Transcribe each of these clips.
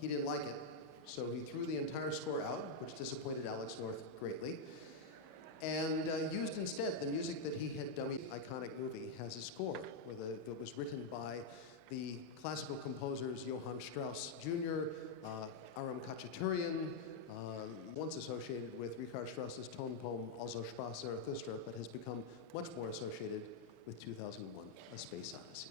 He didn't like it, so he threw the entire score out, which disappointed Alex North greatly, and used instead the music that he had done. The iconic movie has a score that was written by the classical composers Johann Strauss Jr., Aram Khachaturian, once associated with Richard Strauss's tone poem Also sprach Zarathustra, but has become much more associated with 2001, A Space Odyssey.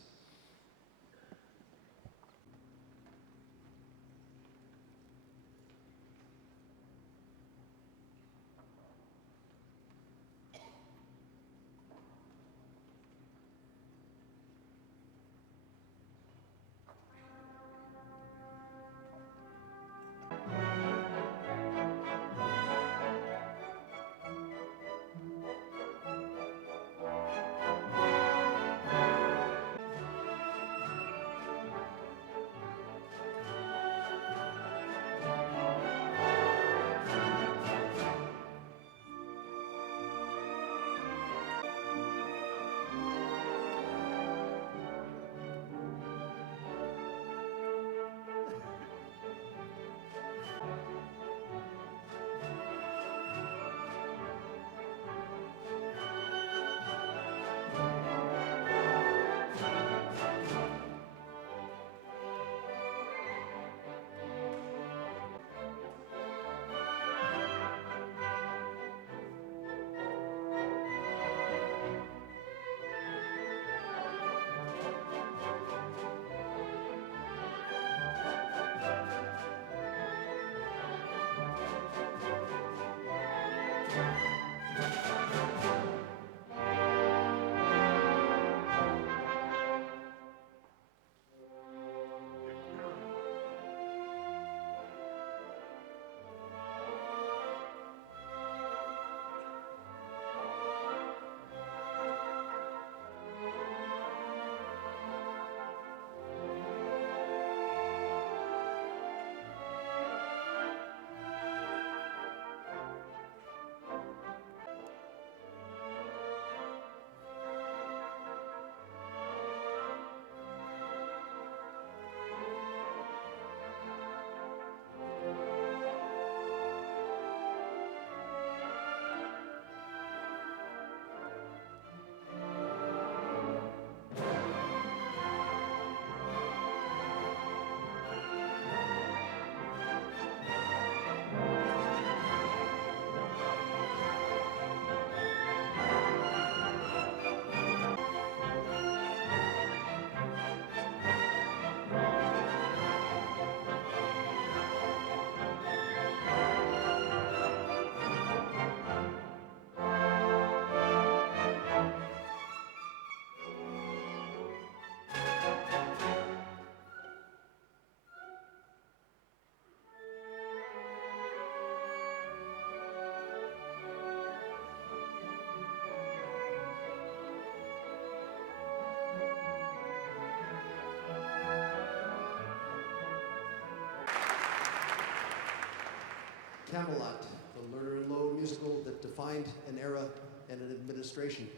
Camelot, the Lerner and Loewe musical that defined an era and an administration.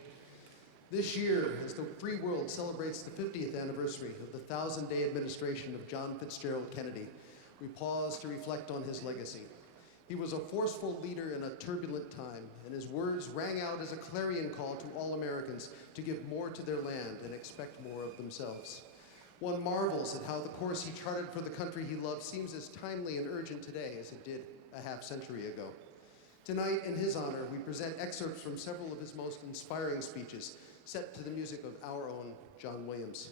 This year, as the free world celebrates the 50th anniversary of the 1,000-day administration of John Fitzgerald Kennedy, we pause to reflect on his legacy. He was a forceful leader in a turbulent time, and his words rang out as a clarion call to all Americans to give more to their land and expect more of themselves. One marvels at how the course he charted for the country he loved seems as timely and urgent today as it did a half-century ago. Tonight, in his honor, we present excerpts from several of his most inspiring speeches, set to the music of our own John Williams.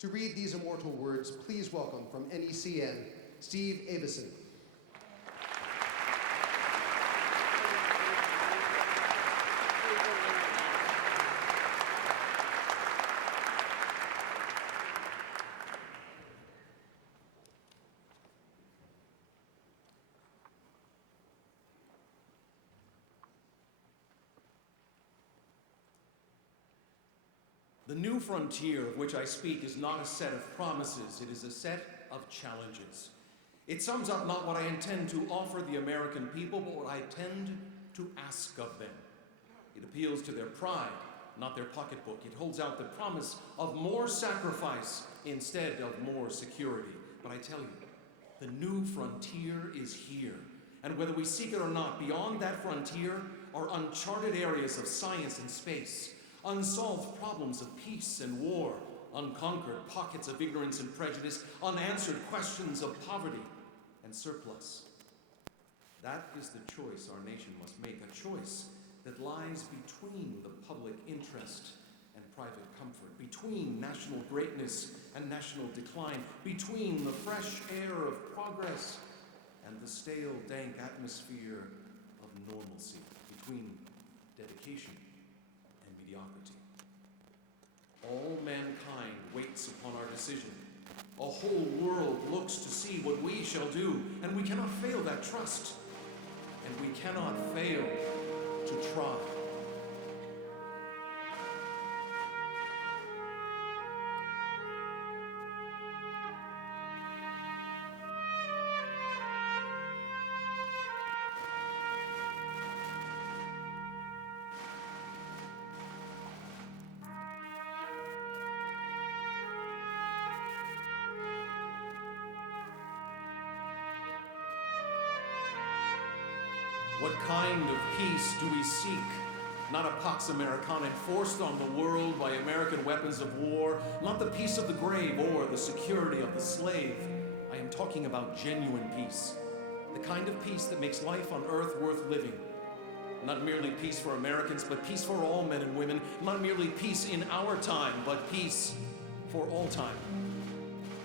To read these immortal words, please welcome from NECN, Steve Aveson. The new frontier of which I speak is not a set of promises, it is a set of challenges. It sums up not what I intend to offer the American people, but what I tend to ask of them. It appeals to their pride, not their pocketbook. It holds out the promise of more sacrifice instead of more security. But I tell you, the new frontier is here. And whether we seek it or not, beyond that frontier are uncharted areas of science and space, unsolved problems of peace and war, unconquered pockets of ignorance and prejudice, unanswered questions of poverty and surplus. That is the choice our nation must make, a choice that lies between the public interest and private comfort, between national greatness and national decline, between the fresh air of progress and the stale, dank atmosphere of normalcy, between dedication and mediocrity. All mankind waits upon our decision. A whole world looks to see what we shall do, and we cannot fail that trust. And we cannot fail to try. What kind of peace do we seek? Not a Pax Americana enforced on the world by American weapons of war, not the peace of the grave or the security of the slave. I am talking about genuine peace, the kind of peace that makes life on earth worth living. Not merely peace for Americans, but peace for all men and women. Not merely peace in our time, but peace for all time.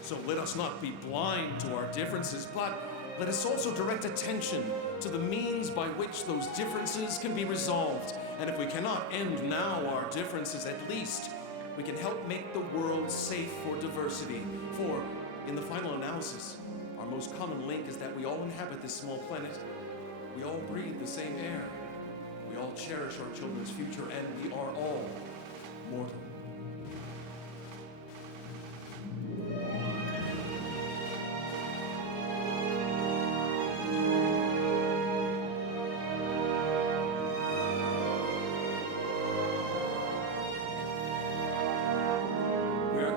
So let us not be blind to our differences, but let us also direct attention to the means by which those differences can be resolved. And if we cannot end now our differences, at least we can help make the world safe for diversity. For, in the final analysis, our most common link is that we all inhabit this small planet. We all breathe the same air. We all cherish our children's future, and we are all mortal.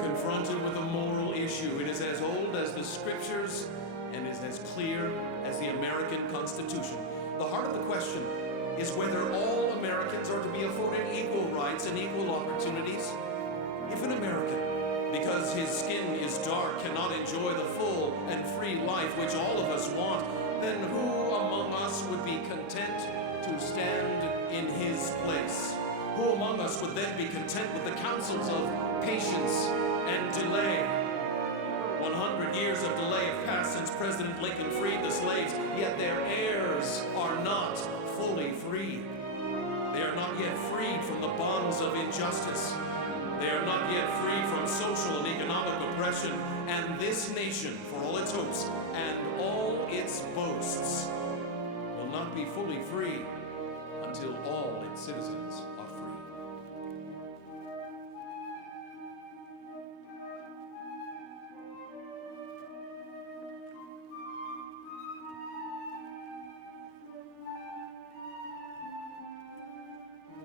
Confronted with a moral issue. It is as old as the scriptures and is as clear as the American Constitution. The heart of the question is whether all Americans are to be afforded equal rights and equal opportunities. If an American, because his skin is dark, cannot enjoy the full and free life which all of us want, then who among us would be content to stand in his place? Who among us would then be content with the counsels of patience and delay? 100 years of delay have passed since President Lincoln freed the slaves, yet their heirs are not fully free. They are not yet freed from the bonds of injustice. They are not yet freed from social and economic oppression, and this nation, for all its hopes and all its boasts, will not be fully free until all its citizens are free.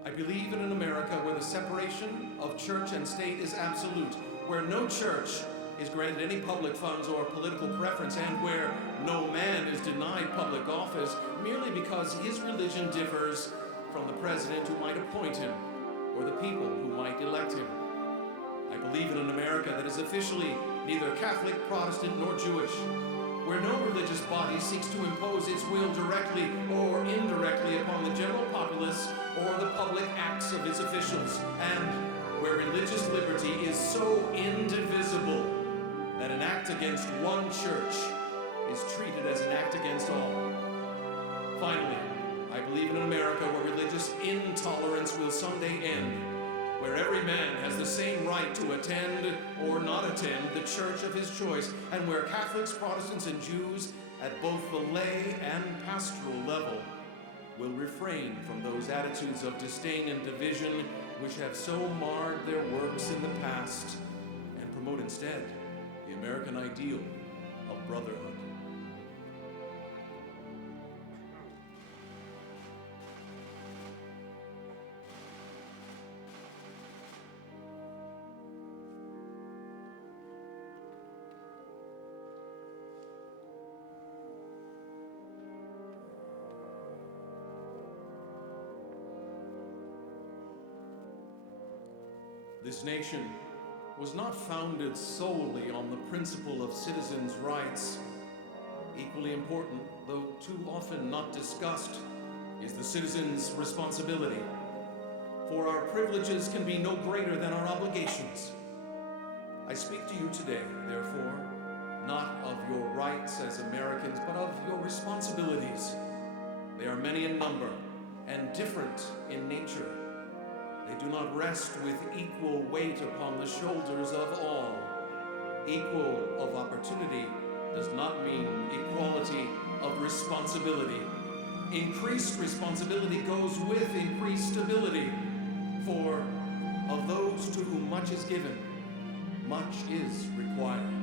I believe in an America where the separation of church and state is absolute, where no church is granted any public funds or political preference, and where no man is denied public office merely because his religion differs from the president who might appoint him or the people who might elect him. I believe in an America that is officially neither Catholic, Protestant, nor Jewish, where no religious body seeks to impose its will directly or indirectly upon the general populace or the public acts of its officials, and where religious liberty is so indivisible that an act against one church is treated as an act against all. Finally, I believe in an America where religious intolerance will someday end, where every man has the same right to attend or not attend the church of his choice, and where Catholics, Protestants, and Jews at both the lay and pastoral level will refrain from those attitudes of disdain and division which have so marred their works in the past, and promote instead the American ideal of brotherhood. This nation was not founded solely on the principle of citizens' rights. Equally important, though too often not discussed, is the citizens' responsibility. For our privileges can be no greater than our obligations. I speak to you today, therefore, not of your rights as Americans, but of your responsibilities. They are many in number and different in nature. They do not rest with equal weight upon the shoulders of all. Equal of opportunity does not mean equality of responsibility. Increased responsibility goes with increased stability. For of those to whom much is given, much is required.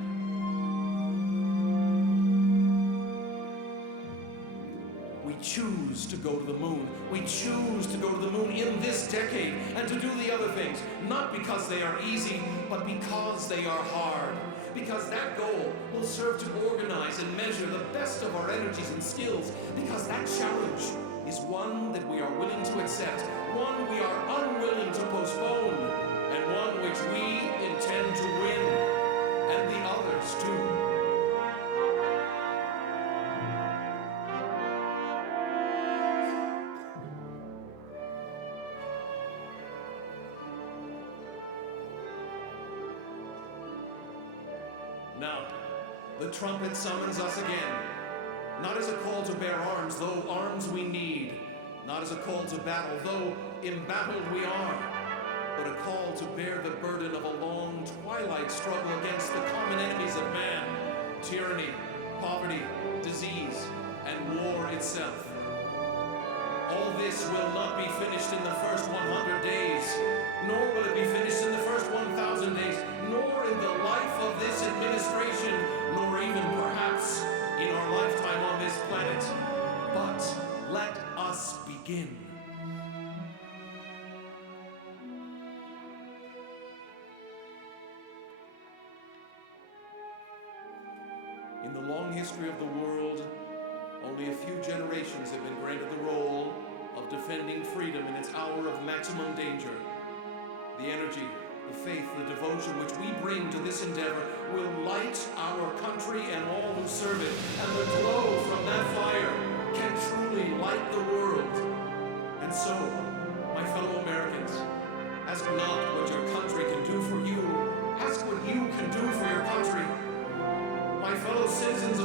We choose to go to the moon. We choose to go to the moon in this decade and to do the other things, not because they are easy, but because they are hard. Because that goal will serve to organize and measure the best of our energies and skills. Because that challenge is one that we are willing to accept, one we are unwilling to postpone, and one which we intend to win, and the others too. Now, the trumpet summons us again. Not as a call to bear arms, though arms we need. Not as a call to battle, though embattled we are. But a call to bear the burden of a long twilight struggle against the common enemies of man: tyranny, poverty, disease, and war itself. All this will not be finished in the first 100 days, nor will it be finished in the first 1,000 days, nor in the life of this administration, nor even perhaps in our lifetime on this planet. But let us begin. In the long history of the world, only a few generations have been granted the role of defending freedom in its hour of maximum danger. The energy, the faith, the devotion which we bring to this endeavor will light our country and all who serve it, and the glow from that fire can truly light the world. And so, my fellow Americans, ask not what your country can do for you, ask what you can do for your country. My fellow citizens